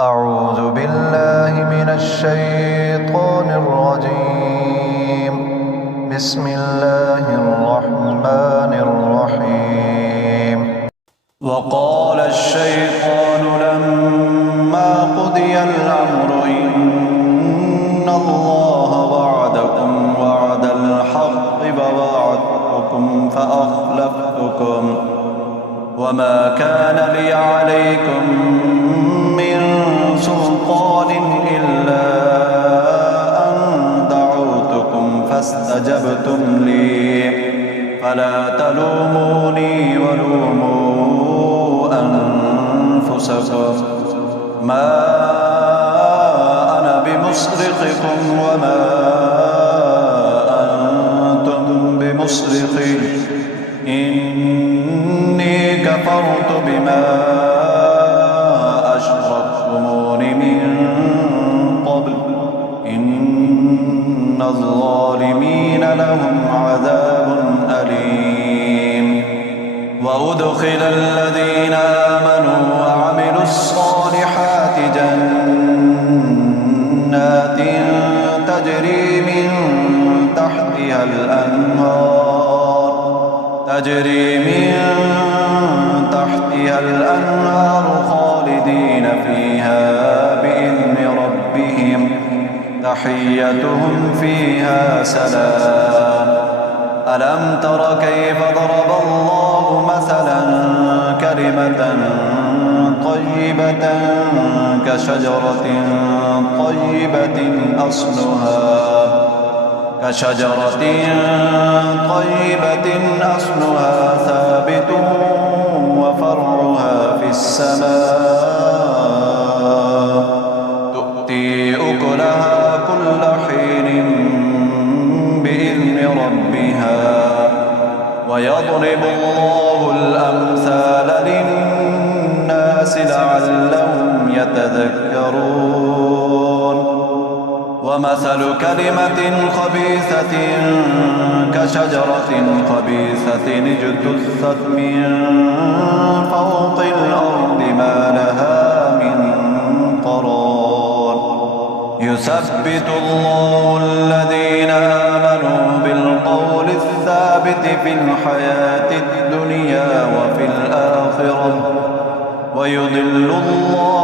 أعوذ بالله من الشيطان الرجيم. بسم الله الرحمن الرحيم. وقال الشيطان لما قضي الأمر إن الله وعدكم وعد الحق ووعدتكم فأخلفتكم وما كان لي عليكم من سلطان إلا أن دعوتكم فاستجبتم لي فلا تلوموني ولوموا أنفسكم ما أنا بمصرخكم وما أنتم بمصرخي إني كفرت بما أشركتمون من قبل إن الظالمين لهم عذاب أليم. وأدخل الذين آمنوا وعملوا الصالحات جنات تجري من تحتها الأنهار خالدين فيها بإذن ربهم تحيتهم فيها سلام. ألم تر كيف ضرب الله مثلا كلمة طيبة كشجرة طيبة أصلها ثابت وفرعها في السماء تؤتي أكلها كل حين بإذن ربها ويضرب الله الأمثال للناس لعلهم يتذكرون. ومثل كلمة خبيثة كشجرة خبيثة اجتثت من فوق الأرض ما لها من قرار. يثبت الله الذين آمنوا بالقول الثابت في الحياة الدنيا وفي الآخرة ويضل الله